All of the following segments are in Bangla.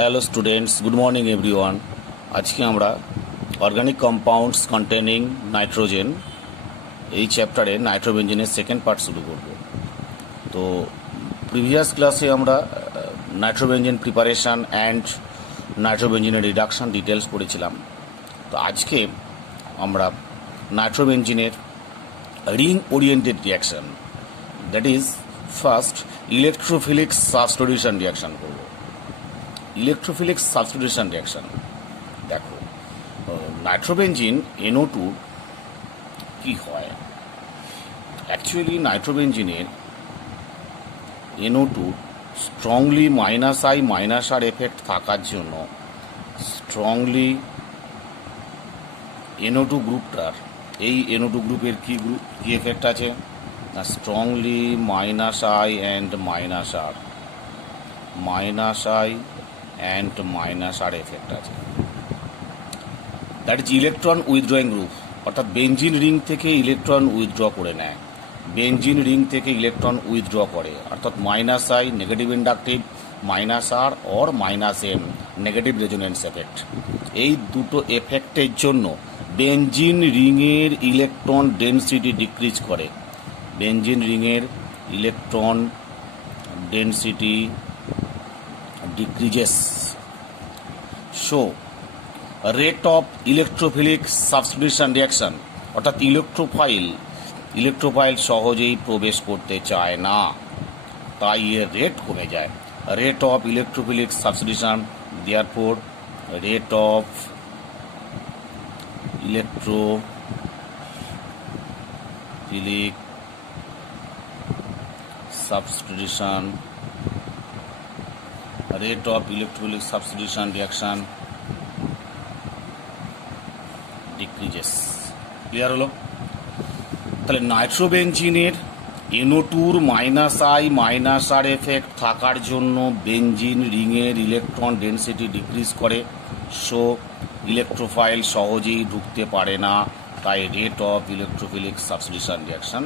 Hello students, good morning everyone. আজকে আমরা অর্গানিক কম্পাউন্ডস কন্টেনিং নাইট্রোজেন এই চ্যাপ্টারে নাইট্রোবেঞ্জিনের সেকেন্ড পার্ট শুরু করব। তো প্রিভিয়াস ক্লাসে আমরা নাইট্রোবেঞ্জিন প্রিপারেশান অ্যান্ড নাইট্রোবেঞ্জিনের রিডাকশান ডিটেলস পড়েছিলাম। তো আজকে আমরা নাইট্রোবেঞ্জিনের ring oriented reaction, that is first electrophilic substitution reaction করব। ইলেকট্রোফিলিক সাবস্টিটিউশন রিয়াকশান, দেখো নাইট্রোবেঞ্জিন NO2 কি হয়। অ্যাকচুয়ালি নাইট্রোবেঞ্জিনের NO2 strongly -I - R effect থাকার জন্য স্ট্রংলি NO2 গ্রুপটার, এই NO2 গ্রুপের কি এফেক্ট আছে না, strongly -I and -R, -I and -R effect আছে। That is electron withdrawing group, অর্থাৎ বেঞ্জিন রিং থেকে ইলেকট্রন উইথড্র করে নেয়, বেঞ্জিন রিং থেকে ইলেকট্রন উইথড্র করে, অর্থাৎ -I negative inductive, -R or -M negative resonance effect. এই দুটো এফেক্টের জন্য বেঞ্জিন রিংয়ের ইলেকট্রন ডেনসিটি ডিক্রিজ করে, বেঞ্জিন রিংয়ের electron density decreases. So rate of electrophilic substitution reaction, অর্থাৎ ইলেকট্রোফাইল সহজেই প্রবেশ করতে চায় না, তাই এর রেট কমে যায়। Rate of electrophilic substitution, therefore rate of electrophilic substitution rate of electrophilic substitution reaction decreases. Clear হলো? তাহলে নাইট্রোবেঞ্জিনের NO2-র -I - R এফেক্ট থাকার জন্য বেঞ্জিন রিংয়ের ইলেকট্রন ডেনসিটি ডিক্রিজ করে, সো ইলেকট্রোফাইল সহজেই ঢুকতে পারে না, তাই rate of electrophilic substitution reaction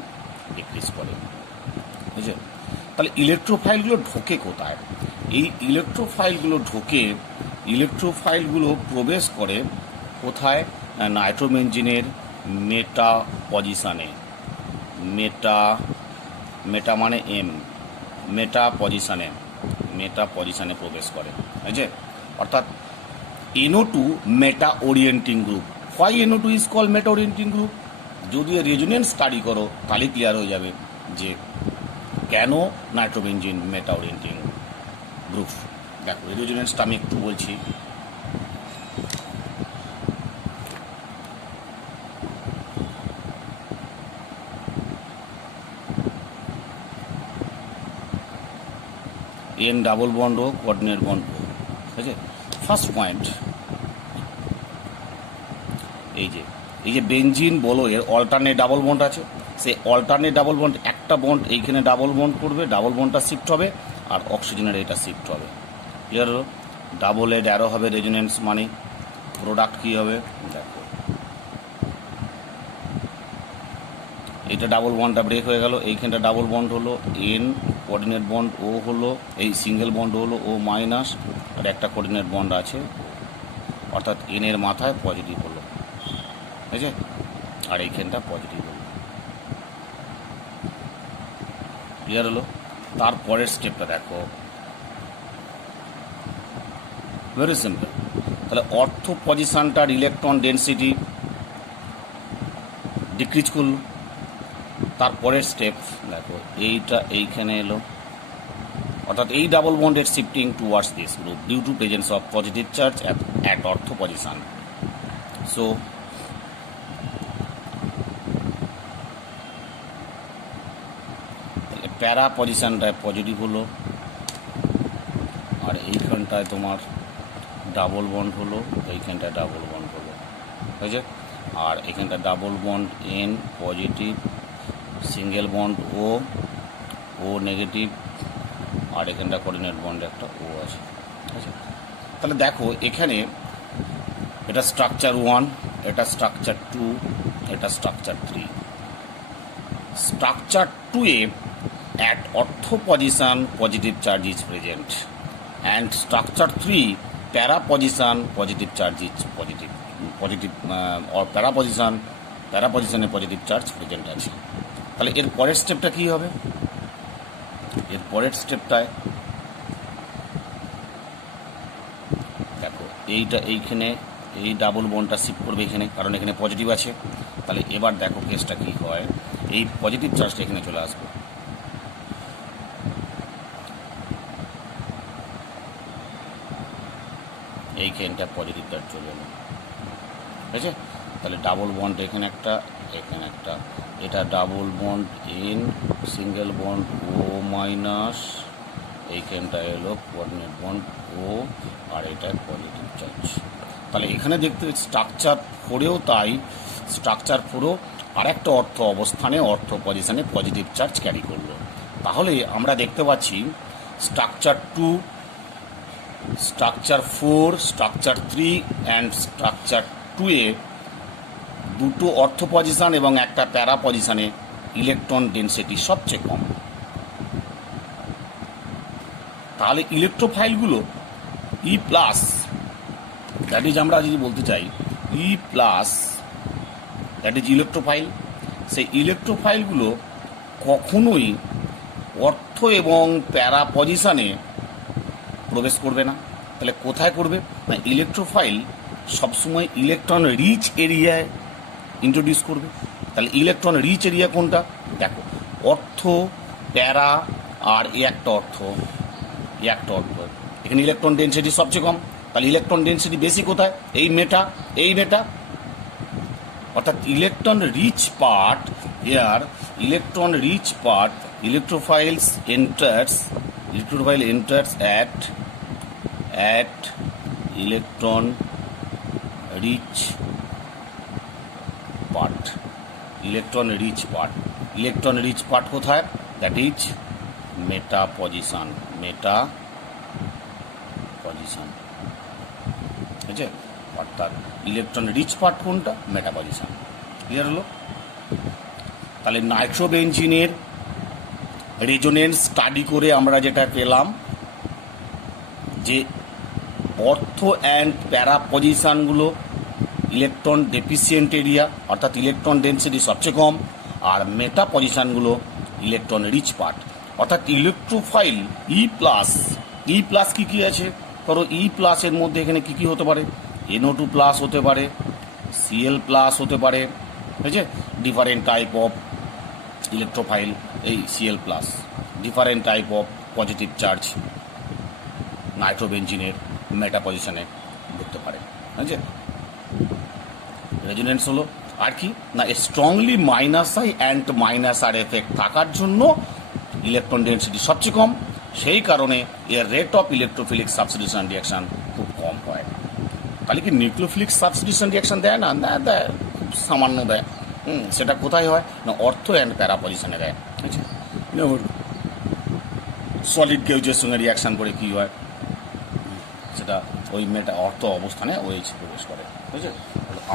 decrease করে। বুঝলেন? তাহলে ইলেকট্রোফাইলগুলো ঢোকে কোথায়? এই ইলেকট্রোফাইলগুলো প্রবেশ করে কোথায়? নাইট্রোবেঞ্জিনের মেটা পজিশানে, মেটা মানে M, মেটা পজিশানে প্রবেশ করে, বুঝছে? অর্থাৎ NO2 meta orienting group. Why NO2 is call meta orienting group? যদি রেজোনেন্স স্টাডি করো তাহলে ক্লিয়ার হয়ে যাবে যে কেন নাইট্রোবেঞ্জিন মেটা ওরিয়েন্টিং গ্রুপ। দেখো রেজোনেন্সটা আমি একটু বলছি। N ডাবল বন্ড ও কোঅর্ডিনেট বন্ড, ঠিক আছে? ফার্স্ট পয়েন্ট, এই যে বেঞ্জিন বলো, এর অল্টারনেট ডাবল বন্ড আছে। সেই অল্টারনেট ডাবল বন্ড, একটা বন্ড এইখানে ডাবল বন্ড করবে, ডাবল বন্ডটা শিফট হবে, আর অক্সিজেনের এটা শিফট হবে। ক্লিয়ার হলো? ডাবল এড অ্যারো হবে রেজোনেন্স, মানে প্রোডাক্ট কী হবে দেখো, এইটা ডাবল বন্ডটা ব্রেক হয়ে গেল, এইখানটা ডাবল বন্ড হলো N, কোঅর্ডিনেট বন্ড O হলো, এই সিঙ্গেল বন্ড হলো O মাইনাস, আর একটা কোঅর্ডিনেট বন্ড আছে, অর্থাৎ N এর মাথায় পজিটিভ হলো, ঠিক আছে? আর এইখানটা পজিটিভ হলো। ক্লিয়ার হলো? তারপরের স্টেপটা দেখো, ভেরি সিম্পল। তাহলে অর্থ পজিশনটার ইলেকট্রন ডেনসিটি ডিক্রিজ করলো। তারপরের স্টেপ দেখো, এইটা এইখানে এলো, অর্থাৎ এই ডাবল বন্ডের shifting towards this group due to presence of positive charge at ortho position. So para পজিশনটায় পজিটিভ হলো, আর এইখানটায় তোমার ডাবল বন্ড হলো, এইখানটায় ডাবল বন্ড হলো, হয়েছে? আর এখানটা double bond N positive, single bond O negative, আর এখানটা কোঅর্ডিনেট বন্ড একটা O আছে, ঠিক আছে? তাহলে দেখো এখানে এটা স্ট্রাকচার 1, এটা স্ট্রাকচার 2, এটা structure 3। Structure 2 A at ortho position positive charge is present, and structure 3 para position positive charge is positive or para position positive charge present আছে। তাহলে এর পরের স্টেপটা কি হবে? এর পরের স্টেপটায় দেখো এইখানে এই ডাবল বন্ডটা শিফট করবে এখানে, কারণ এখানে পজিটিভ আছে। তাহলে এবার দেখো কেসটা কি হয়, এই পজিটিভ চার্জটা এখানে চলে আসবে, এইখানটা পজিটিভ চার্জ চলে এলো, ঠিক আছে? তাহলে ডাবল বন্ড এখানে একটা, এটা double bond N, single bond O minus, এইখানটা এলো কোঅর্ডিনেট বন্ড ও, আর এটা পজিটিভ চার্জ। তাহলে এখানে দেখতে স্ট্রাকচার 4এও তাই, স্ট্রাকচার 4ও আরেকটা অর্থ অবস্থানে পজিশনে পজিটিভ চার্জ ক্যারি করলো। তাহলে আমরা দেখতে পাচ্ছি structure 2, structure 4, structure 3 and structure 2-এ দুটো অর্থ পজিশন এবং একটা প্যারা পজিশনে ইলেকট্রন ডেনসিটি সবচেয়ে কম। তাহলে ইলেকট্রোফাইলগুলো ই প্লাস, দ্যাট ইজ আমরা যদি বলতে চাই ই প্লাস, দ্যাট ইজ ইলেকট্রোফাইল, সেই ইলেকট্রোফাইলগুলো কখনোই অর্থ এবং প্যারা পজিশনে প্রবেশ করবে না। তাহলে কোথায় করবে না, ইলেকট্রোফাইল সবসময় ইলেকট্রন রিচ এরিয়ায় ইন্ট্রোডিউস করবে। তাহলে ইলেকট্রন রিচ এরিয়া কোনটা? দেখো অর্থ, প্যারা আর একটা অর্থ, এখানে ইলেকট্রন ডেনসিটি সবচেয়ে কম। তাহলে ইলেকট্রন ডেনসিটি বেশি কোথায়? এই মেটা, অর্থাৎ electron rich part, here electron rich part, electrophile enters at electron rich part, electron rich part কোথায়? দ্যাট ইজ মেটা পজিশন, ঠিক আছে? অর্থাৎ ইলেকট্রন রিচ পার্ট কোনটা? মেটা পজিশন। ক্লিয়ার হলো? তাহলে নাইট্রোবেনজিনের রেজোনেন্স স্টাডি করে আমরা যেটা পেলাম যে অর্থ অ্যান্ড প্যারা পজিশনগুলো ইলেকট্রন ডেফিসিয়েন্ট এরিয়া, অর্থাৎ ইলেকট্রন ডেনসিটি সবচেয়ে কম, আর মেটা পজিশনগুলো ইলেকট্রন রিচ পার্ট। অর্থাৎ ইলেকট্রোফাইল ই প্লাস কী আছে? ধরো ই প্লাসের মধ্যে এখানে কী হতে পারে? NO2 প্লাস হতে পারে, Cl প্লাস হতে পারে, ঠিক আছে? ডিফারেন্ট টাইপ অফ ইলেকট্রোফাইল, এই Cl plus, different type of positive charge নাইট্রোবেনজিনের মেটা পজিশনে ঢুকতে পারে, ঠিক আছে? রেজোনেন্স হলো আর কি না, strongly minus I and minus R effect থাকার জন্য ইলেকট্রন ডেনসিটি সবচেয়ে কম, সেই কারণে এর rate of electrophilic substitution reaction খুব কম হয়। তাহলে কি নিউক্লিওফিলিক সাবস্টিটিউশন রিয়াকশন দেয় না? দেয়, খুব সামান্য দেয়। সেটা কোথায় হয় না, অর্থ অ্যান্ড প্যারা পজিশনে দেয়, ঠিক আছে? সলিড গেজের সঙ্গে রিয়াকশান করে কি হয়, সেটা ওই মেটা অর্থ অবস্থানে ওই প্রবেশ করে, ঠিক আছে?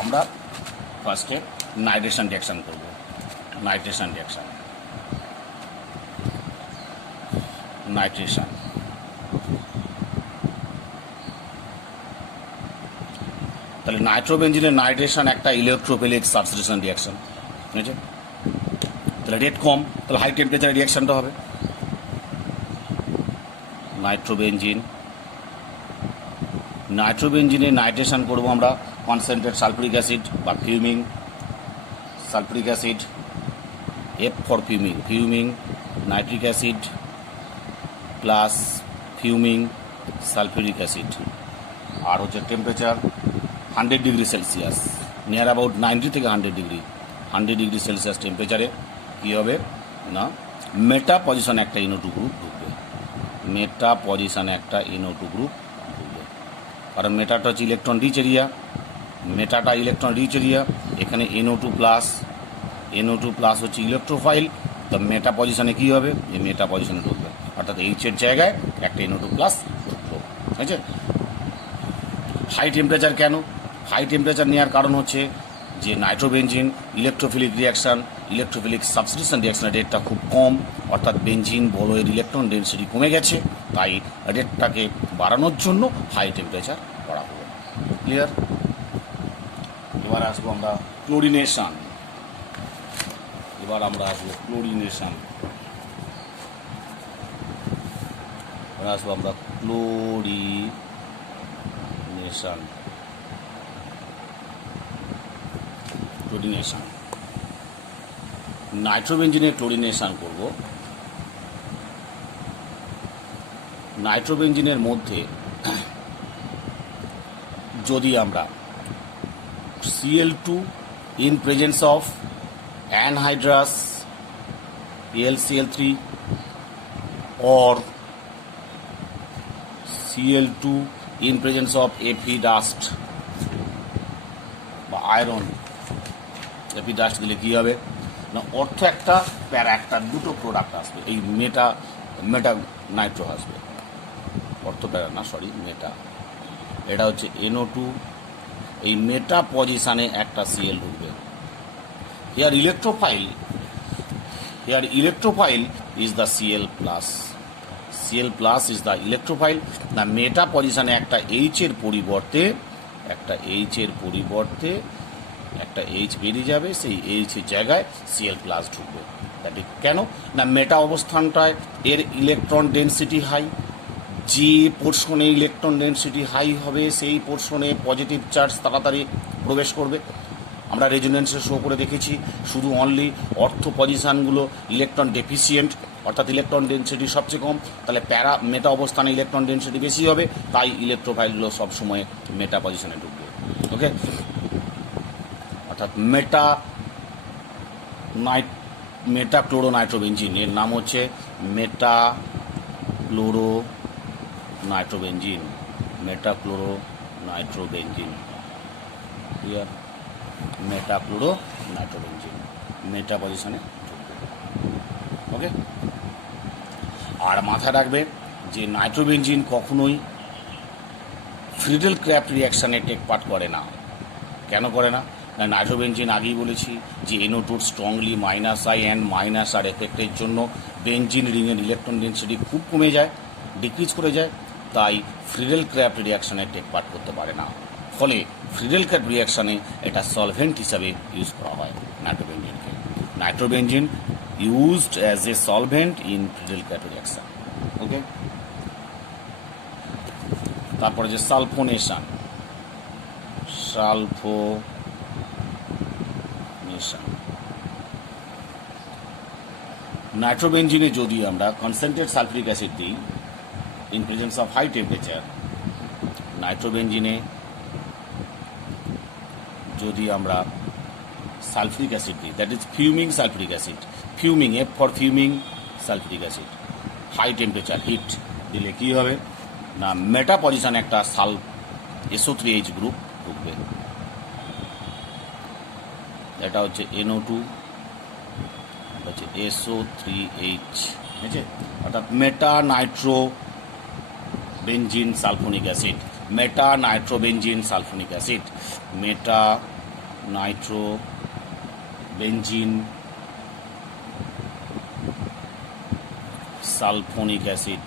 আমরা ফার্স্টে নাইট্রেশন রিয়াকশান করব। নাইট্রেশন তাহলে নাইট্রোবেনজিনের নাইট্রেশন একটা ইলেকট্রোফিলিক সাবস্টিটিউশন রিয়াকশন, ঠিক আছে? তাহলে রেট কম, তাহলে হাই টেম্পারেচারে রিয়াকশানটা হবে। নাইট্রোবেনজিনে নাইট্রেশন করবো আমরা কনসেন্ট্রেট সালফুরিক অ্যাসিড বা fuming, sulphuric acid, F for fuming, nitric acid plus fuming sulphuric acid, আর হচ্ছে temperature 100 degree Celsius, near about 90 থেকে 100 ডিগ্রি সেলসিয়াস টেম্পারেচারে কী হবে না, মেটা পজিশনে একটা NO2 গ্রুপ ঢুকবে, কারণ মেটাটা হচ্ছে ইলেকট্রন রিচ এরিয়া, এখানে NO2 প্লাস হচ্ছে ইলেকট্রোফাইল, তো মেটা পজিশনে কী হবে, যে মেটা পজিশনে ঢুকবে, অর্থাৎ এইচের জায়গায় একটা NO2 প্লাস ঢুকলো, ঠিক আছে? হাই টেম্পারেচার কেন? হাই টেম্পারেচার নেওয়ার কারণ হচ্ছে যে nitrobenzene electrophilic reaction electrophilic substitution রিয়াকশানের রেটটা খুব কম, অর্থাৎ বেনজিন বলয়ের ইলেকট্রন ডেন্সিটি কমে গেছে, তাই রেটটাকে বাড়ানোর জন্য হাই টেম্পারেচার করা হলো। ক্লিয়ার? এবার আসবো আমরা ক্লোরিনেশন। এবার আমরা আসবো ক্লোরিনেশন। এবার আসবো আমরা ক্লোরিনেশন। ক্লোরিনেশন নাইট্রোবেনজিনের ক্লোরিনেশন করব। নাইট্রোবেনজিনের মধ্যে যদি আমরা Cl2 in presence of anhydrous AlCl3 or Cl2 in presence of Fe dust বা আয়রন, Fe dust দিলে কী হবে না, অর্থ একটা প্যারা একটা দুটো প্রোডাক্ট আসবে, এই মেটা নাইট্রো আসবে, অর্থ প্যারা না সরি মেটা, এটা হচ্ছে NO2, এই মেটা পজিশানে একটা Cl ঢুকবে। Here electrophile is the Cl+, Cl+ is the electrophile. না মেটা পজিশানে একটা H এর পরিবর্তে একটা H বেরিয়ে যাবে, সেই H এর জায়গায় Cl+ ঢুকবে। দ্যাট ইজ কেন না মেটা অবস্থানটায় এর ইলেকট্রন ডেনসিটি হাই, যে পোর্শনে ইলেকট্রন ডেনসিটি হাই হবে সেই পোর্শনে পজিটিভ চার্জ তাড়াতাড়ি প্রবেশ করবে। আমরা রেজোনেন্সে শো করে দেখেছি শুধু অনলি অর্থ পজিশানগুলো ইলেকট্রন ডেফিসিয়েন্ট, অর্থাৎ ইলেকট্রন ডেনসিটি সবচেয়ে কম, তাহলে প্যারা মেটা অবস্থানে ইলেকট্রন ডেনসিটি বেশি হবে, তাই ইলেকট্রোফাইলগুলো সবসময় মেটা পজিশনে ঢুকবে। ওকে, অর্থাৎ মেটা ক্লোরো নাইট্রোবেনজিন, এর নাম হচ্ছে মেটা ক্লোরো নাইট্রোবেনজিন, মেটা ক্লোরো নাইট্রোবেনজিন। ক্লিয়ার? মেটা ক্লোরো নাইট্রোবেনজিন মেটা পজিশনে ঢুকবে। ওকে, আর মাথায় রাখবে যে নাইট্রোবেনজিন কখনোই ফ্রিডেল ক্র্যাফট রিয়াকশানে টেক পার্ট করে না। কেন করে না? নাইট্রোবেনজিন আগেই বলেছি যে NO2 strongly -I and -R এফেক্টের জন্য বেনজিন রিংয়ের ইলেকট্রন ডেনসিটি খুব কমে যায়, ডিক্রিজ করে যায়, তাই ফ্রিডেল ক্র্যাফট রিয়াকশানে টেক পার্ট করতে পারে না। ফলে ফ্রিডেল ক্র্যাফট রিয়াকশানে এটা সলভেন্ট হিসাবে ইউজ করা হয় নাইট্রোবেনজিনকে। Nitrobenzene used as a solvent in Friedel Crafts reaction. Okay, তারপরে যে সালফোনেশন, নাইট্রোবেনজিনে যদি আমরা কনসেন্ট্রেট সালফিউরিক অ্যাসিড দিই in presence of high temperature, নাইট্রোবেনজিনে যদি আমরা সালফিউরিক অ্যাসিড দিই, that is fuming sulphuric acid, fuming F for fuming sulphuric acid, high temperature heat দিলে কী হবে না মেটা পজিশনে একটা SO3H গ্রুপ ঢুকবে, এটা হচ্ছে NO2, হচ্ছে SO3H, ঠিক আছে? অর্থাৎ মেটা নাইট্রোবেনজিন সালফোনিক অ্যাসিড, মেটা নাইট্রোবেনজিন সালফোনিক অ্যাসিড, মেটা নাইট্রোবেনজিন সালফোনিক অ্যাসিড,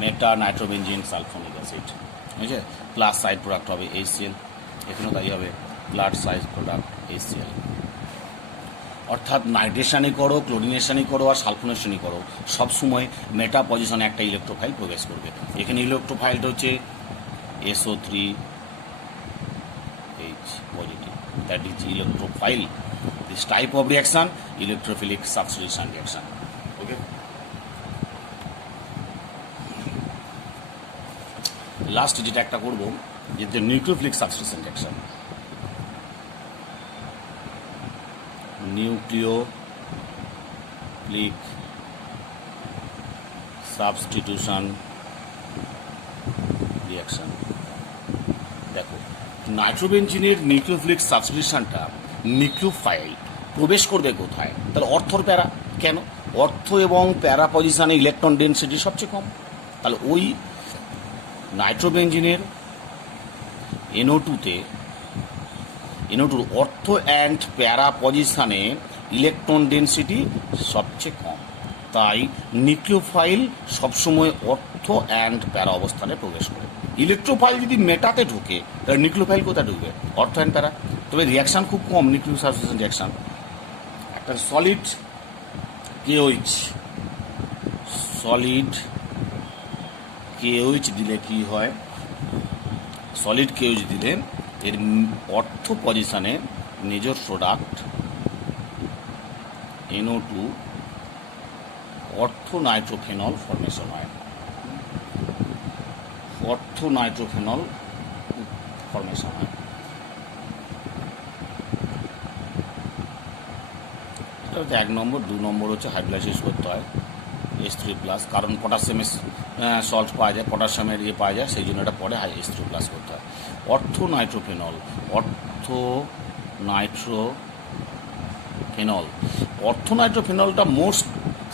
মেটা নাইট্রোবেনজিন সালফোনিক অ্যাসিড, ঠিক আছে? প্লাস সাইড প্রোডাক্ট হবে HCl, এখানেও তাই হবে ব্লাড সাইজ প্রোডাক্ট HCl। অর্থাৎ নাইট্রেশনই করো, ক্লোরিনেশনই করো আর সালফোনেশনই করো, সবসময় মেটা পজিশনে একটা ইলেকট্রোফাইল প্রবেশ করবে। এখানে ইলেকট্রোফাইলটা হচ্ছে SO3H positive, that is electrophile. This type of reaction electrophilic substitution reaction. Okay, last যেটা একটা করবো যেটা nucleophilic substitution reaction, nucleophilic substitution reaction. দেখো নাইট্রোবেনজিনের নিউক্লিওফিলিক সাবস্টিটিউশনটা নিউক্লিওফাইল প্রবেশ করবে কোথায়? তাহলে অর্থর প্যারা। কেন? অর্থ এবং প্যারা পজিশনে ইলেকট্রন ডেনসিটি সবচেয়ে কম, তাহলে ওই নাইট্রোবেনজিনের NO2 অর্থো অ্যান্ড প্যারা পজিশানে ইলেকট্রন ডেনসিটি সবচেয়ে কম, তাই নিউক্লিওফাইল সবসময় অর্থো অ্যান্ড প্যারা অবস্থানে প্রবেশ করে। ইলেকট্রোফাইল যদি মেটাতে ঢুকে তাহলে নিউক্লিওফাইল কোথায় ঢুকবে? অর্থো অ্যান্ড প্যারা। তবে রিয়াকশান খুব কম, নিউক্লিও সাবস্টিটিউশন রিয়াকশান। একটা সলিড KOH দিলে কি হয়? সলিড KOH দিলে এর অর্থ পজিশনে মেজর প্রোডাক্ট NO2 অর্থ নাইট্রোফেনল ফর্মেশন হয়। অর্থ নাইট্রোফেনল ফর্মেশন হয়। এটা হচ্ছে 1 নম্বর। 2 নম্বর হচ্ছে হাইড্রোলাইসিস করতে হয় H3+, কারণ পটাশিয়ামের সল্ট পাওয়া যায়, পটাশিয়ামের পাওয়া যায়, সেই জন্য এটা পরে H3+ করতে হয়। অর্থ নাইট্রোফেনলটা most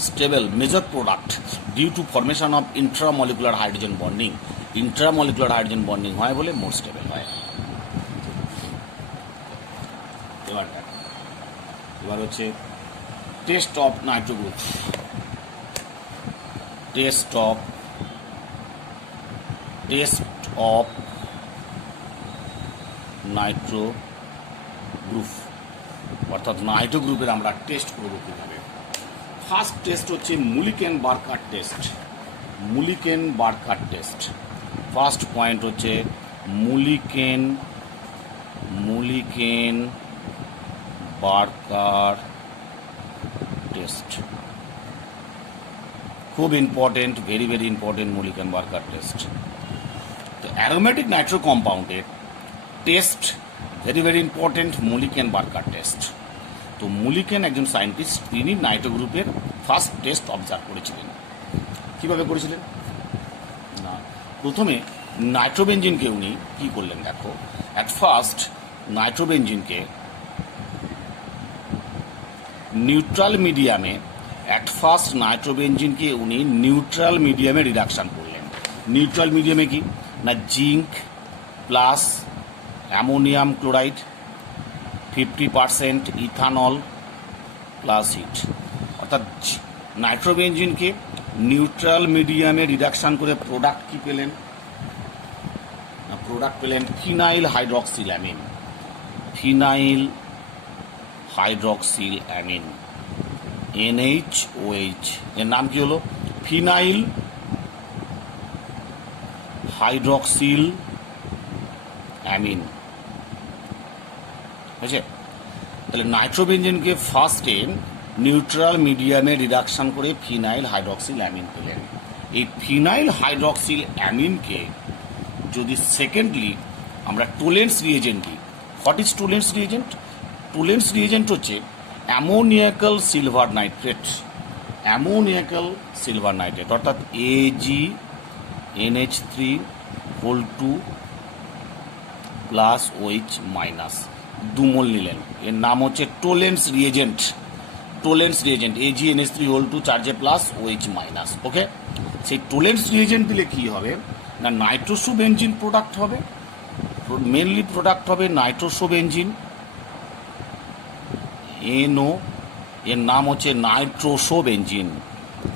stable major product due to formation of intramolecular hydrogen bonding হয় বলে মোস্ট স্টেবল হয়। এবার হচ্ছে test of nitro group. Test of nitro group, অর্থাৎ নাইট্রো গ্রুপের আমরা টেস্ট করবো কীভাবে? ফার্স্ট টেস্ট হচ্ছে Mulliken Barker test. First point হচ্ছে মুলিকেন বার্কার টেস্ট। খুব important, very very important Mulliken Barker test. তো অ্যারোমেটিক নাইট্রো কম্পাউন্ডের test very very important Mulliken Barker test. তো মুলিকেন একজন সায়েন্টিস্ট, তিনি নাইট্রো গ্রুপের ফার্স্ট টেস্ট অবজার্ভ করেছিলেন। কীভাবে করেছিলেন না, প্রথমে নাইট্রোবেনজিনকে উনি কী করলেন দেখো। অ্যাট ফার্স্ট নাইট্রোবেনজিনকে নিউট্রাল মিডিয়ামে উনি নিউট্রাল মিডিয়ামে রিডাকশান করলেন। নিউট্রাল মিডিয়ামে কি না, zinc plus ammonium chloride 50% ethanol plus heat. অর্থাৎ নাইট্রোবেনজিনকে নিউট্রাল মিডিয়ামে রিডাকশান করে প্রোডাক্ট কি পেলেন? প্রোডাক্ট পেলেন ফিনাইল হাইড্রক্সিল অ্যামিন NHOH। এর নাম কি হলো? Phenyl hydroxyl amine. বুঝছে? তাহলে নাইট্রোবেনজিনকে ফার্স্টে নিউট্রাল মিডিয়ামে রিডাকশান করে ফিনাইল হাইড্রক্সিল অ্যামিন পেলেন। এই ফিনাইল হাইড্রক্সিল অ্যামিনকে যদি সেকেন্ডলি আমরা টোলেন্স রিয়েজেন্ট দিই। What is Tollens reagent? Tollens reagent হচ্ছে অ্যামোনিয়াকাল সিলভার নাইট্রেট, অর্থাৎ AgNH3(2) প্লাস OH মাইনাস 2 মোল নিলেন। এর নাম হচ্ছে টোলেন্স রিয়েজেন্ট। AgNH3(2) চার্জে প্লাস OH মাইনাস। ওকে, সেই টোলেন্স রিয়েজেন্ট দিলে কি হবে না, নাইট্রোসোবেনজিন প্রোডাক্ট হবে। মেনলি প্রোডাক্ট হবে নাইট্রোসোবেনজিন NO। এর নাম হচ্ছে নাইট্রোসোবেনজিন।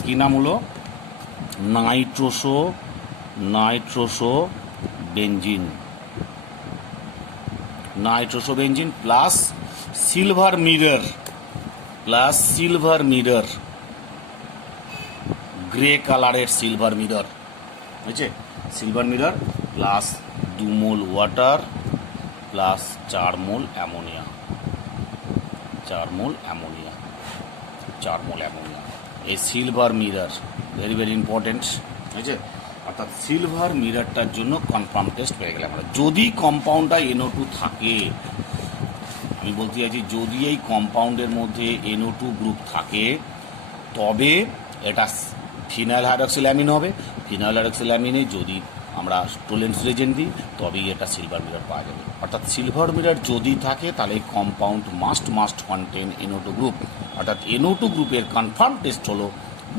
কি নাম হলো? নাইট্রোসোবেনজিন প্লাস সিলভার মিরর, গ্রে কালারের সিলভার মিরর। বুঝছে? সিলভার মিরর প্লাস 2 মোল ওয়াটার প্লাস 4 মোল অ্যামোনিয়া। এই silver mirror very very important. বুঝছে? অর্থাৎ সিলভার মিররটার জন্য কনফার্ম টেস্ট পেয়ে গেলে আমরা। যদি কম্পাউন্ডটা NO2 থাকে, আমি বলতে চাইছি যদি এই কম্পাউন্ডের মধ্যে NO2 গ্রুপ থাকে তবে এটা ফিনাইল হাইড্রক্সিল অ্যামিন হবে। ফিনাইল হাইড্রক্সিল অ্যামিনে যদি আমরা টোলেন্স রিয়েজেন্ট দিই তবেই এটা সিলভার মিরর পাওয়া যাবে। অর্থাৎ সিলভার মিরর যদি থাকে তাহলে compound must contain NO2 group. অর্থাৎ NO2 গ্রুপের কনফার্ম টেস্ট হলো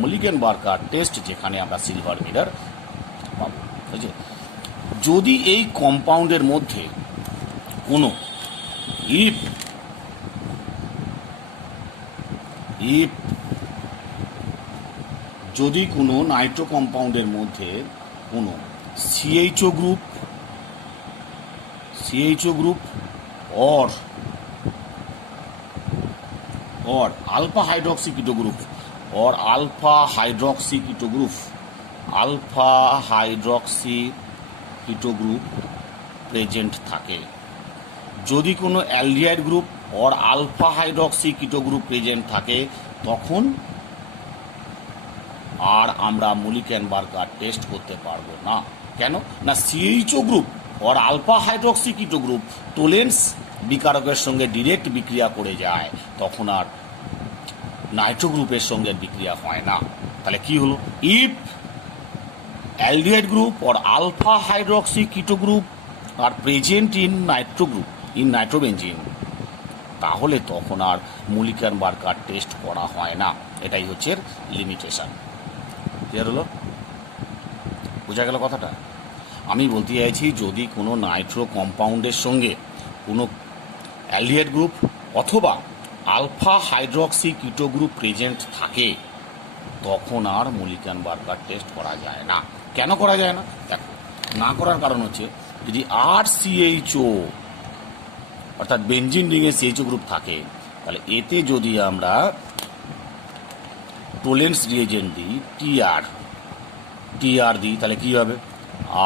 মুলিকেন বার্কার টেস্ট, যেখানে আমরা সিলভার মিরর পাবো। বুঝছে? যদি এই কম্পাউন্ডের মধ্যে কোনো ইফ যদি কোনো নাইট্রো কম্পাউন্ডের মধ্যে কোনো CHO group or alpha hydroxy keto group present থাকে, যদি কোনো aldehyde group or alpha hydroxy keto group present থাকে, তখন আর আমরা মুলিকেনবার্গার টেস্ট করতে পারবো না। কেন না, CHO group or alpha hydroxy keto group Tollens বিকারকের সঙ্গে ডিরেক্ট বিক্রিয়া করে যায়, তখন আর নাইট্রো গ্রুপের সঙ্গে বিক্রিয়া হয় না। তাহলে কি হলো, if aldehyde group or alpha hydroxy keto group are present in nitrobenzene, তাহলে তখন আর মুলিকেনবার্গার টেস্ট করা হয় না। এটাই হচ্ছে লিমিটেশন। ক্লিয়ার হলো? বোঝা গেল কথাটা? আমি বলতে চাইছি, যদি কোনো নাইট্রো কম্পাউন্ডের সঙ্গে কোনো অ্যালডিহাইড গ্রুপ অথবা alpha hydroxy keto group present থাকে, তখন আর মুলিকেনবার্গার টেস্ট করা যায় না। কেন করা যায় না? দেখো, না করার কারণ হচ্ছে, যদি আর সিএইচও অর্থাৎ বেনজিন রিংয়ে সিএইচও গ্রুপ থাকে, তাহলে এতে যদি আমরা টোলেন্স রিয়েজেন্ট দিই, টিআর দিই, তাহলে কি হবে,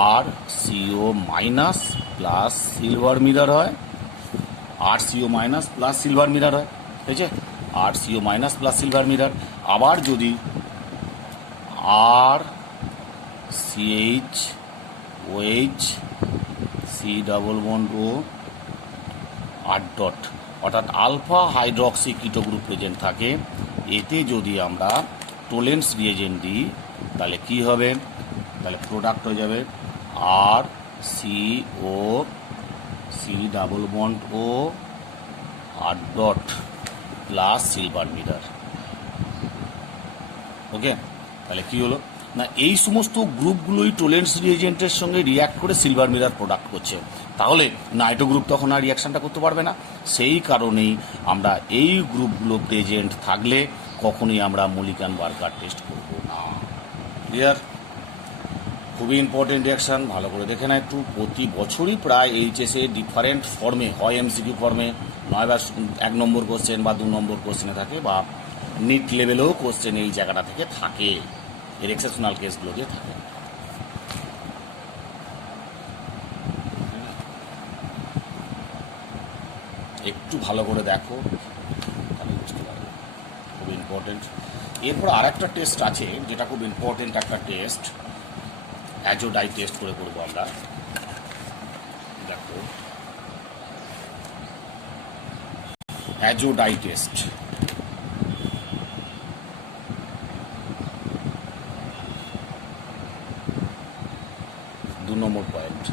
R CO minus plus silver mirror হয়, R CO minus plus silver mirror হয়, ঠিক আছে, R CO minus plus silver mirror. আবার যদি R CH OH C double bond O R dot অর্থাৎ alpha hydroxy keto group present থাকে, এতে যদি আমরা টোলেন্স রিয়েজেন্ট দিই, তাহলে কি হবে, তাহলে প্রোডাক্ট হয়ে যাবে R CO C double bond O R dot plus silver mirror. Okay, তাহলে কি হলো না, এই সমস্ত গ্রুপগুলোই টোলেন্স রিয়েজেন্টের সঙ্গে রিয়াক্ট করে সিলভার মিরর প্রোডাক্ট করছে, তাহলে নাইট্রো গ্রুপ তখন আর রিয়াকশনটা করতে পারবে না। সেই কারণেই আমরা এই গ্রুপগুলো প্রেজেন্ট থাকলে কখনোই আমরা মুলিকেনবার্গার টেস্ট করব না। ক্লিয়ার? খুবই ইম্পর্টেন্ট রিয়াকশান, ভালো করে দেখে না একটু। প্রতি বছরই প্রায় এইচএসে ডিফারেন্ট ফর্মে হয়, এমসিকিউ ফর্মে, নয় বা 1 নম্বর কোশ্চেন বা 2 নম্বর কোশ্চেনে থাকে, বা নিট লেভেলেও কোশ্চেন এই জায়গাটা থেকে থাকে, এর এক্সেপশনাল কেসগুলো দিয়ে থাকে। একটু ভালো করে দেখো, তাহলে বুঝতে পারবে, খুব ইম্পর্টেন্ট। এরপর আর একটা টেস্ট আছে, যেটা খুব ইম্পর্টেন্ট একটা টেস্ট, অ্যাজোডাই টেস্ট করে করবো আমরা। দেখো, অ্যাজোডাই টেস্ট, নম্বর পয়েন্ট।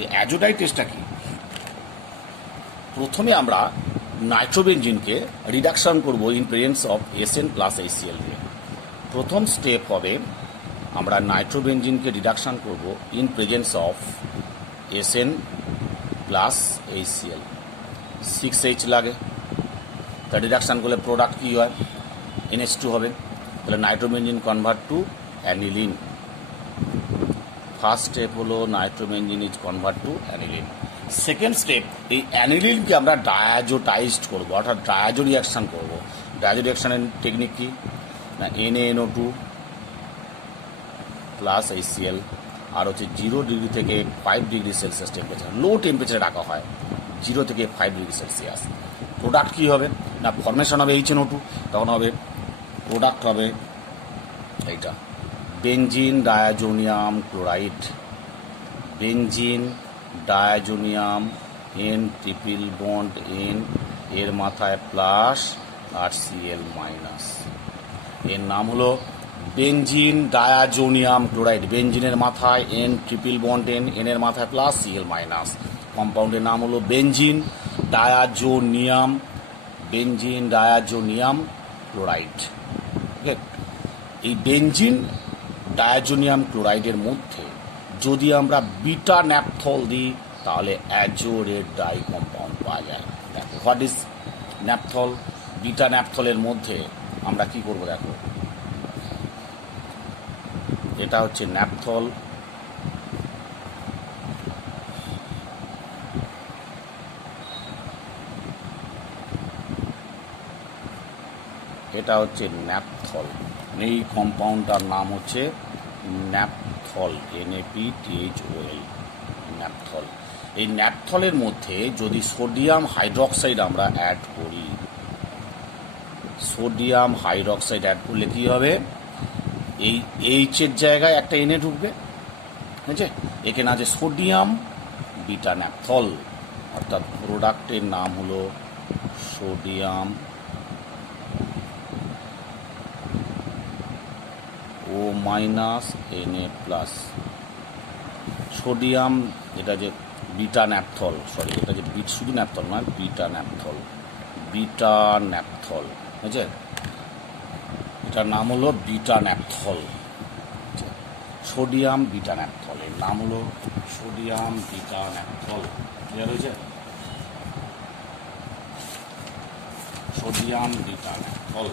এই অ্যাজোডাই টেস্টটা কি? প্রথমে আমরা নাইট্রোবেনজিনকে রিডাকশন করব in presence of SN plus HCl দিয়ে। প্রথম স্টেপ হবে, আমরা নাইট্রোবেনজিনকে রিডাকশন করব in presence of SN plus HCl. 6H লাগে, তা রিডাকশান করলে প্রোডাক্ট কী হয়, NH2 হবে। তাহলে nitrobenzene convert to aniline. First step হলো nitrobenzene is convert to aniline. Second step, এই অ্যানিলিনকে আমরা ডায়াজোটাইজড করবো, অর্থাৎ ডায়াজো রিয়াকশান করবো। ডায়াজো রিয়াকশানের টেকনিক কি না, NaNO2 প্লাস HCl, আর হচ্ছে 0 ডিগ্রি থেকে 5 ডিগ্রি সেলসিয়াস টেম্পারেচার, লো টেম্পারেচারে রাখা হয়, 0 থেকে 5 ডিগ্রি সেলসিয়াস। প্রোডাক্ট কী হবে না, ফর্মেশন হবে HNO2, তখন হবে প্রোডাক্ট হবে এইটা benzene diazonium chloride, benzene diazonium N triple bond N, এর মাথায় প্লাস আর Cl মাইনাস, এর নাম হলো বেনজিন ডায়াজোনিয়াম ক্লোরাইড। বেনজিনের মাথায় N ট্রিপল বন্ড N, এর মাথায় প্লাস Cl মাইনাস। কম্পাউন্ডের নাম হলো বেনজিন ডায়াজোনিয়াম ক্লোরাইড। ওকে, এই বেনজিন ডায়াজোনিয়াম ক্লোরাইডের মধ্যে যদি আমরা বিটা ন্যাপথল দিই তাহলে অ্যাজোরেট ডাই কম্পাউন্ড পাওয়া যায়। দেখো হোয়াট ইজ ন্যাপথল। বিটা ন্যাপথলের মধ্যে আমরা কি করব, দেখো এটা হচ্ছে ন্যাপথল, এটা হচ্ছে ন্যাপথল। এই কম্পাউন্ডটার নাম হচ্ছে ন্যাপথল, NaPTHOL, ন্যাপথল। এই ন্যাপথলের মধ্যে যদি সোডিয়াম হাইড্রক্সাইড আমরা অ্যাড করি, সোডিয়াম হাইড্রক্সাইড অ্যাড করলে কী হবে, এই এইচের জায়গায় একটা এনে ঢুকবে, ঠিক আছে। এখানে আছে সোডিয়াম বিটা ন্যাপথল, অর্থাৎ প্রোডাক্টের নাম হলো সোডিয়াম O-Na+। সোডিয়াম, এটা যে বিটা ন্যাপথল, সরি এটা যে শুধু ন্যাপথল নয়, বিটা ন্যাপথল, বিটা ন্যাপথল, ঠিক আছে। এটার নাম হলো beta naphthol, sodium beta naphthol, এর নাম হলো সোডিয়াম বিটা ন্যাপথল। ক্লিয়ার হয়েছে? Sodium beta naphthol.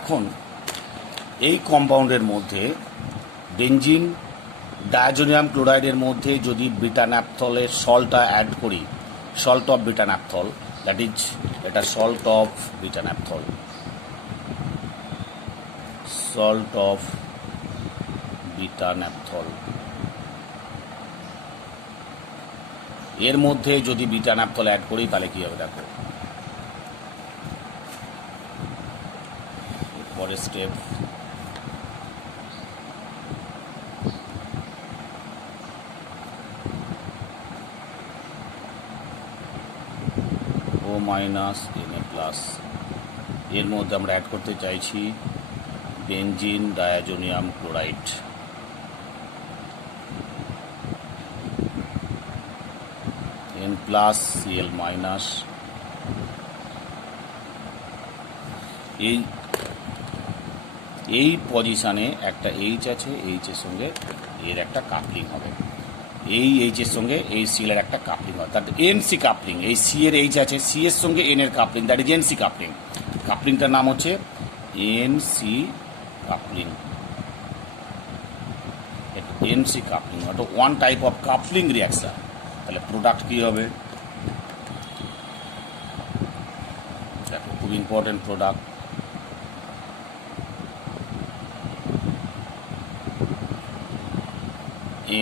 এখন এই কম্পাউন্ডের মধ্যে বেঞ্জিন ডায়াজোনিয়াম ক্লোরাইডের মধ্যে যদি বিটা ন্যাপথলের সল্টটা অ্যাড করি, salt of beta naphthol, that is এটা salt of beta naphthol, salt of beta naphthol, এর মধ্যে যদি বিটা ন্যাপথল অ্যাড করি তাহলে কী হবে, দেখো পরের স্টেপ, O-Na+, এর মধ্যে আমরা অ্যাড করতে চাইছি বেঞ্জিন ডায়াজোনিয়াম ক্লোরাইড, N+Cl-। এই পজিশানে একটা এইচ আছে, এইচের সঙ্গে এর একটা কাপলিং হবে, এই এইচের সঙ্গে এই সিলের একটা কাপলিং হবে, তার এনসি কাপলিং। এই সি এর এইচ আছে, সি এর সঙ্গে এন এর coupling, that is NC coupling. কাপলিংটার নাম হচ্ছে এনসি কাপলিং, এনসি কাপলিং, অর্থাৎ one type of coupling reaction. তাহলে প্রোডাক্ট কী হবে, দেখো খুব important product,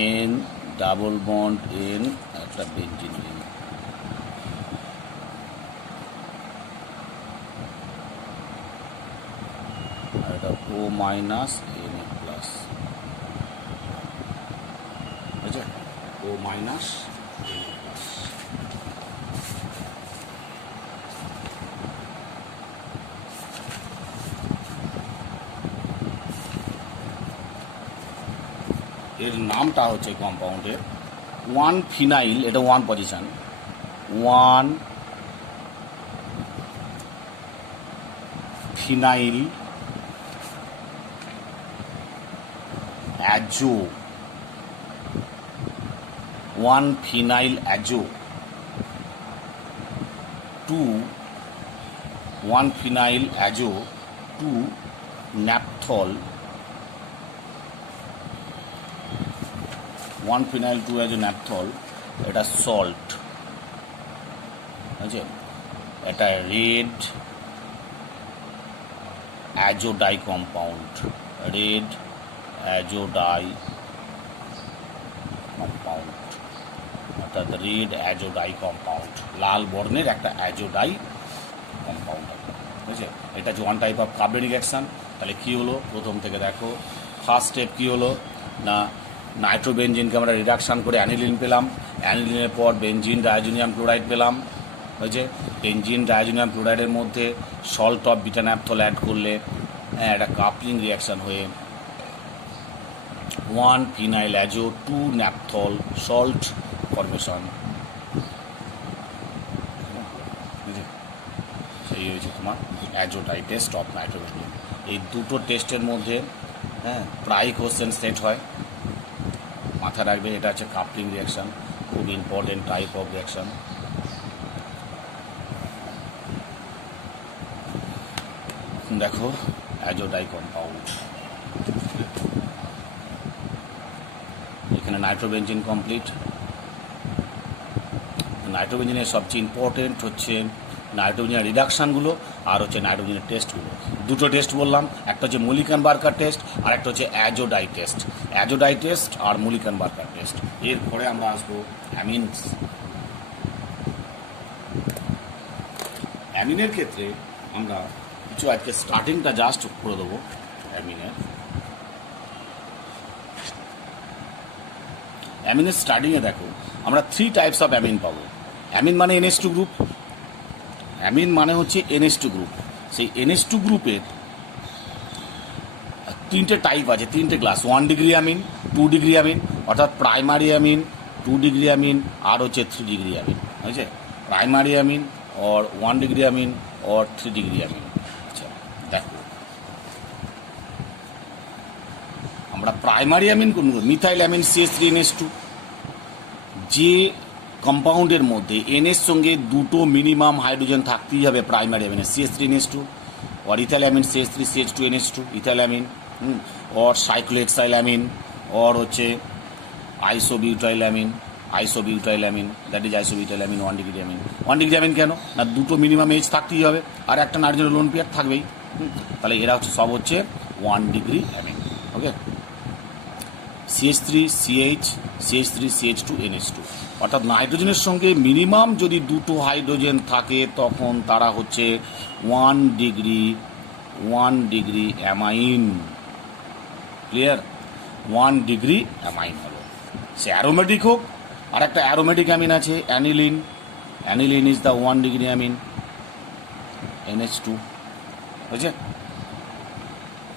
N double bond N, একটা বেঞ্জিন রিং, আর এটা O-Na+, বুঝছে, O-Na+। এর নামটা হচ্ছে কম্পাউন্ডের ওয়ান ফিনাইল, এটা one position, one phenyl azo, one phenyl azo two, one phenyl azo two naphthol, one phenyl two azo naphthol, এটা সল্ট, আছে এটা red azo dye compound, red azo dye compound, অর্থাৎ রেড অ্যাজোডাই কম্পাউন্ড, লাল বর্ণের একটা অ্যাজোডাই কম্পাউন্ড, ঠিক আছে। এটা হচ্ছে one type of carbonic action. তাহলে কী হলো, প্রথম থেকে দেখো, ফার্স্ট স্টেপ কী হলো না, নাইট্রোবেনজিনকে আমরা রিডাকশান করে অ্যানিলিন পেলাম, অ্যানিলিনের পর বেনজিন ডায়াজোনিয়াম ক্লোরাইড পেলাম, হয়েছে। বেনজিন ডায়াজোনিয়াম ক্লোরাইডের মধ্যে salt of beta naphthol add করলে একটা কাপলিং রিয়াকশান হয়ে one phenyl azo two naphthol, salt formation, সেই হয়েছে তোমার অ্যাজোডাই টেস্ট অফ নাইট্রোবেঞ্জিন। এই দুটো টেস্টের মধ্যে প্রায় কোশ্চেন সেট হয়, মাথা রাখবে। এটা হচ্ছে কাপলিং রিয়াকশান, খুব ইম্পর্টেন্ট টাইপ অফ রিয়াকশান। দেখো অ্যাজোডাই কম্পাউন্ড, এখানে নাইট্রোবেঞ্জিন কমপ্লিট। নাইট্রোবেঞ্জিনের সবচেয়ে ইম্পর্টেন্ট হচ্ছে নাইট্রোজেনের রিডাকশানগুলো আর হচ্ছে নাইট্রোজেনের টেস্টগুলো। দুটো টেস্ট বললাম, একটা হচ্ছে মুলিকান-বার্কার টেস্ট আর একটা হচ্ছে অ্যাজোডাই টেস্ট। অ্যাজোডাই টেস্ট আর মুলিকান-বার্কার টেস্ট। এরপরে আমরা আসবো অ্যামিনস। অ্যামিনের ক্ষেত্রে আমরা কিছু আজকে স্টার্টিংটা জাস্ট করে দেবো। অ্যামিনের স্টার্টিংয়ে দেখো আমরা 3 টাইপস অফ অ্যামিন পাবো। অ্যামিন মানে NH2 গ্রুপ, অ্যামিন মানে হচ্ছে NH2 গ্রুপ। সেই NH2 গ্রুপের 3টে টাইপ আছে, 3টে class. 1 degree amine, 2 degree amine অর্থাৎ প্রাইমারি অ্যামিন, 2 ডিগ্রি অ্যামিন আর হচ্ছে 3 ডিগ্রি অ্যামিন। হয়েছে প্রাইমারি অ্যামিন और 1 ডিগ্রি অ্যামিন और 3 ডিগ্রি অ্যামিন। আচ্ছা দেখো আমরা প্রাইমারি অ্যামিন কোনগুলো? মিথাইল অ্যামিন CH3NH2, যে কম্পাউন্ডের মধ্যে NH সঙ্গে দুটো মিনিমাম হাইড্রোজেন থাকতেই হবে প্রাইমারি অ্যামিনে, CH3NH2 और ethyl amine CH3CH2NH2 ethyl amine, और সাইক্লোহেক্সাইল অ্যামিন, और হচ্ছে isobutyl amine, that is isobutyl amine 1 degree amine. 1 degree amine কেন না? দুটো মিনিমাম H থাকতেই হবে আর একটা নাইট্রোজেন লোন পেয়ার থাকবেই। তাহলে এরা হচ্ছে সব হচ্ছে 1 ডিগ্রি অ্যামিন। ওকে, CH3CH, CH3CH2NH2 অর্থাৎ নাইট্রোজেনের সঙ্গে মিনিমাম যদি দুটো হাইড্রোজেন থাকে তখন তারা হচ্ছে 1 degree amine. Clear? 1 degree amine হলো। সে অ্যারোমেটিক হোক, আর একটা অ্যারোমেটিক অ্যামিন আছে aniline. Aniline is the 1 degree amine, NH2। বুঝছে?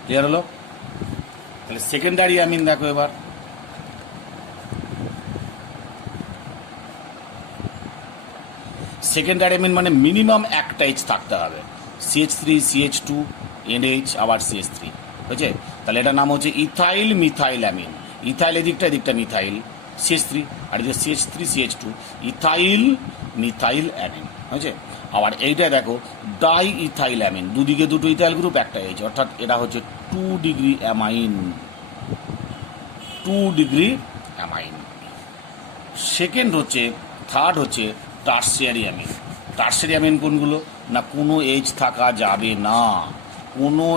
ক্লিয়ার হলো? তাহলে সেকেন্ডারি অ্যামিন দেখো এবার। সেকেন্ডারি অ্যামিন মানে মিনিমাম একটা H থাকতে হবে, CH3CH2NH আবার CH3। বুঝছে? তাহলে এটার নাম হচ্ছে ইথাইল মিথাইল অ্যামিন। ইথাইল এদিকটা মিথাইল CH3, আর এদিকে CH3CH2 ইথাইল মিথাইল অ্যামিন। বুঝছে? আবার এইটা দেখো ডাই ইথাইল অ্যামিন, দুদিকে দুটো ইথাইল গ্রুপ একটা H, অর্থাৎ এটা হচ্ছে 2 degree amine. 2 degree amine. Second হচ্ছে, থার্ড হচ্ছে টার্সিয়ারি অ্যামিন। টার্সিয়ারি অ্যামিন কোনগুলো? না কোনো H থাকা যাবে না, কোনো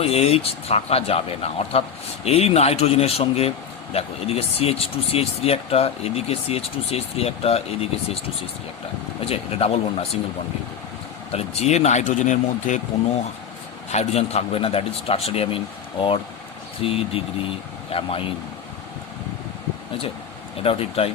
H থাকা যাবে না। অর্থাৎ এই নাইট্রোজেনের সঙ্গে দেখো এদিকে CH2CH3 একটা, এদিকে CH2CH3 একটা, এদিকে CH2CH3 একটা। বুঝছে? এটা ডাবল বন্ড না, সিঙ্গেল বন্ড কিন্তু। তাহলে যে নাইট্রোজেনের মধ্যে কোনো হাইড্রোজেন থাকবে না that is tertiary amine or 3 degree amine. বুঝছে? এটাও ঠিক তাই।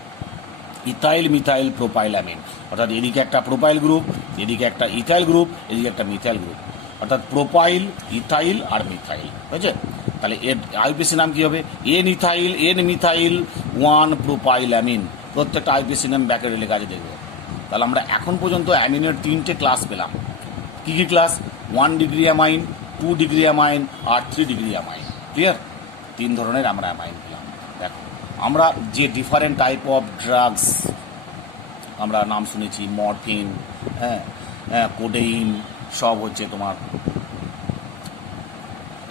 ইথাইল মিথাইল প্রোপাইল অ্যামিন অর্থাৎ এদিকে একটা প্রোপাইল গ্রুপ, এদিকে একটা ইথাইল গ্রুপ, এদিকে একটা মিথাইল গ্রুপ, অর্থাৎ প্রোপাইল ইথাইল আর মিথাইল। বুঝছে? তাহলে এর আইপিসি নাম কী হবে? N ethyl N methyl 1 propyl amine. প্রত্যেকটা আইপিসি নাম ব্যাকেটে লেখা আছে, দেখবে। তাহলে আমরা এখন পর্যন্ত অ্যামিনের 3টে ক্লাস পেলাম। কী কী class? 1 degree amine, 2 degree amine আর 3 ডিগ্রি অ্যামাইন। ক্লিয়ার? 3 ধরনের আমরা অ্যামাইন পেলাম। দেখো আমরা যে ডিফারেন্ট টাইপ অফ ড্রাগস আমরা নাম শুনেছি, মরফিন, কোডেইন, সব হচ্ছে তোমার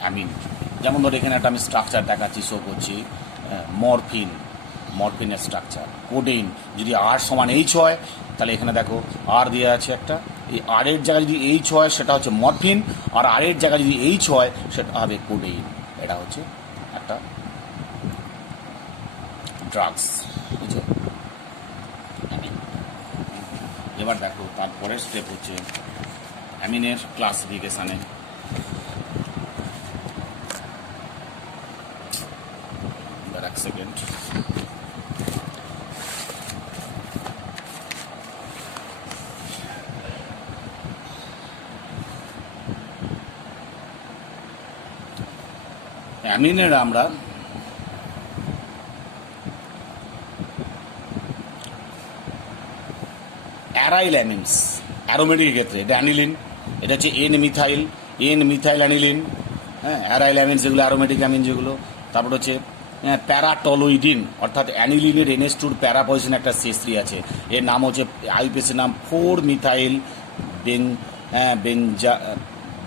অ্যামিন। যেমন ধর এখানে একটা আমি স্ট্রাকচার দেখাচ্ছি, শো করছি। মরফিনের স্ট্রাকচার। কোডেইন যদি R সমান H হয় তাহলে এখানে দেখো R দেওয়া আছে একটা, এই R এর জায়গায় যদি H হয় সেটা হচ্ছে মরফিন, আর R এর জায়গায় যদি H হয় সেটা হবে কোডেইন। এটা হচ্ছে একটা ড্রাগস। বুঝছো? এবার দেখো তারপরের স্টেপ হচ্ছে অ্যামিনের ক্লাসিফিকেশানে। এক সেকেন্ড। অ্যামিনের আমরা অ্যারাইল অ্যামিনস, অ্যারোমেটিকের ক্ষেত্রে এটা অ্যানিলিন, এটা হচ্ছে এন মিথাইল অ্যানিলিন, হ্যাঁ, অ্যারাইল অ্যামিনস যেগুলো অ্যারোমেটিক অ্যামিন যেগুলো। তারপর হচ্ছে প্যারাটলোইডিন, অর্থাৎ অ্যানিলিনের NH2 প্যারা পজিশন একটা CH3 আছে, এর নাম হচ্ছে আইউপিএসের নাম 4-মিথাইল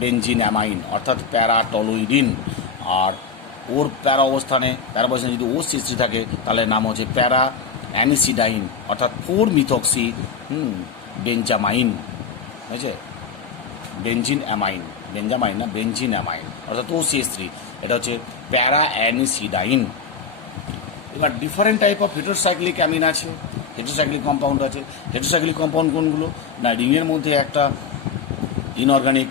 বেঞ্জিন অ্যামাইন, অর্থাৎ প্যারাটলোইডিন। আর ওর প্যারা পজিশনে যদি ও CH3 থাকে তাহলে নাম হচ্ছে প্যারা অ্যানিসিডাইন, অর্থাৎ 4-মিথক্সি বেঞ্জামাইন, বুঝেছে, বেঞ্জিন অ্যামাইন, অর্থাৎ ও CH3, এটা হচ্ছে প্যারা অ্যানিসিডাইন। এবার different type of heterocyclic amine আছে, হেটেরোসাইক্লিক কম্পাউন্ড আছে। হেটেরোসাইক্লিক কম্পাউন্ড কোনগুলো না, রিংয়ের মধ্যে একটা ইনঅর্গানিক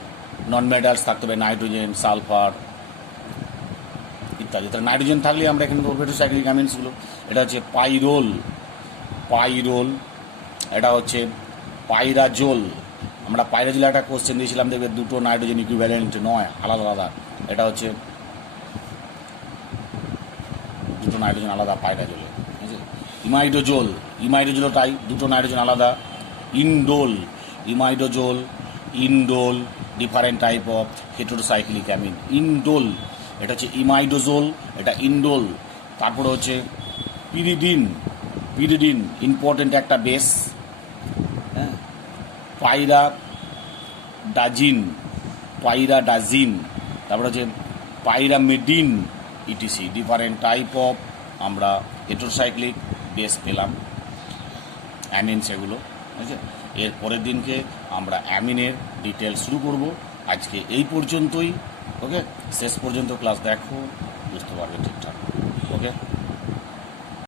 নন মেটালস থাকতে হবে, নাইট্রোজেন, সালফার ইত্যাদি। তাহলে নাইট্রোজেন থাকলে আমরা এখানে ধরবো হেটেরোসাইক্লিক অ্যামিনসগুলো। এটা হচ্ছে পাইরোল, এটা হচ্ছে পাইরাজোল। আমরা পাইরাজোল একটা কোশ্চেন দিয়েছিলাম, দেখবে দুটো নাইট্রোজেন ইকুইভ্যালেন্ট নয়, আলাদা আলাদা। এটা হচ্ছে দুটো নাইট্রোজেন আলাদা পাইরাজোলে, ঠিক আছে। ইমাইডোজোলও তাই, দুটো নাইট্রোজেন আলাদা। Indole, different type of heterocyclic amine. Indole, এটা হচ্ছে ইমাইডোজোল, এটা ইনডোল। তারপরে হচ্ছে পিরিডিন, ইম্পর্টেন্ট একটা বেস, হ্যাঁ। পাইরাডাজিন, তারপরে হচ্ছে পাইরামেডিন, ইটিসি। ডিফারেন্ট টাইপ অফ আমরা হেটেরোসাইক্লিক বেস পেলাম, অ্যামিন সেগুলো, ঠিক আছে। এর পরের দিনকে আমরা অ্যামিনের ডিটেলস শুরু করব। আজকে এই পর্যন্তই, ওকে। শেষ পর্যন্ত ক্লাস দেখো, বুঝতে পারবে ঠিকঠাক, ওকে।